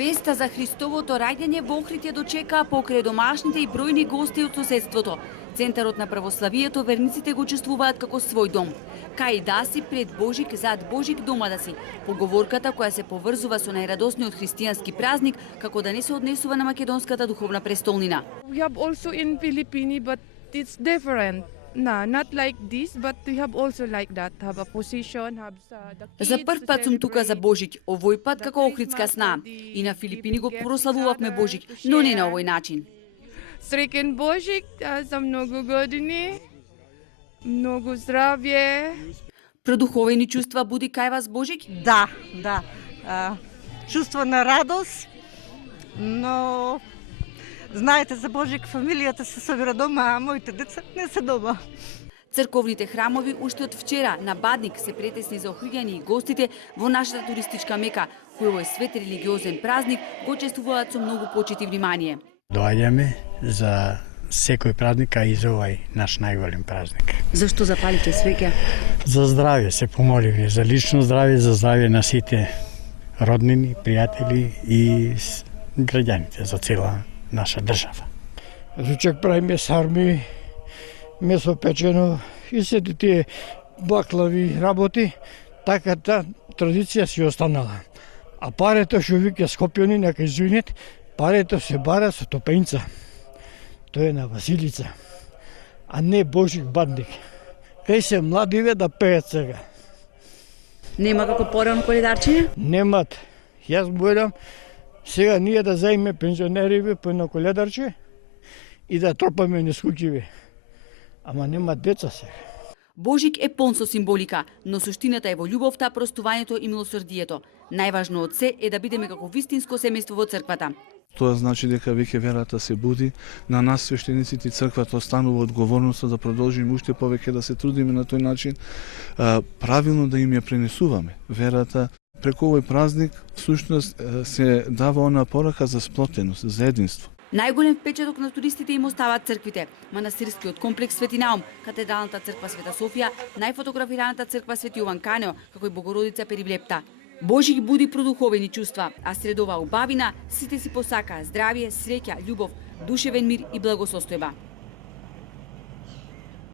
Веста за Христовото раѓање во Охрид ја дочекаа покрај домашните и бројни гости од соседството. Центарот на православието верниците го чувствуваат како свој дом. Кај да си пред Божик, зад Божик дома да си. Поговорката која се поврзува со најрадосниот христијански празник, како да не се однесува на македонската духовна престолнина. We have also in Philippines, but it's different. No, not like this, but we have also like that. Have a position, have the kids. За прв пат сум тука за Божик, овој пат како охридска сна. И на Филипини го прославувавме Божик, но не на овој начин. Среќен Божик, за многу години, многу здравје. Продуховени чувства буди кај вас Божик? Да. Чувство на радост, но знаете за Божик, фамилијата се собира дома, а моите деца не се дома. Црковните храмови уште од вчера на Бадник се претесни за охриѓани и гостите во нашата туристичка мека, кој овој свет религиозен празник го чествуваат со многу почит и внимание. Доаѓаме за секој празник, а и за овај наш најголем празник. Зашто запалите свеќа? За здравје се помоливме, за лично здравје, за здравје на сите роднини, пријатели и граѓаните за цела наша држава. Ручек правиме сарми, месо печено и сите тие баклави работи, така та традиција си останала. А парето што вика Скопјани, нека извинет, парето се бара со топенца. Тоа е на Василица, а не Божик Бадник. Кај се младиве да пеат сега. Нема како порано коледарчиња? Немат. Јас бојдам сега ние да заиме пензионериве по едно коледарче и да тропаме низ куќиве. Ама нема деца сега. Божик е полн со символика, но суштината е во љубовта, простувањето и милосрдието. Најважно од се е да бидеме како вистинско семејство во црквата. Тоа значи дека веќе верата се буди, на нас свештениците и црквата останува одговорноста да продолжиме уште повеќе да се трудиме на тој начин, правилно да им ја пренесуваме верата. Преку овој празник всушност се дава она порака за сплотеност, за единство. Најголем впечаток на туристите им оставаат црквите. Манастирскиот комплекс Свети Наум, катедралната црква Света Софија, најфотографираната црква Свети Јован Канео, како и Богородица Перивлепта. Божик буди продуховени чувства, а сред оваа убавина сите си посакаа здравје, среќа, љубов, душевен мир и благосостојба.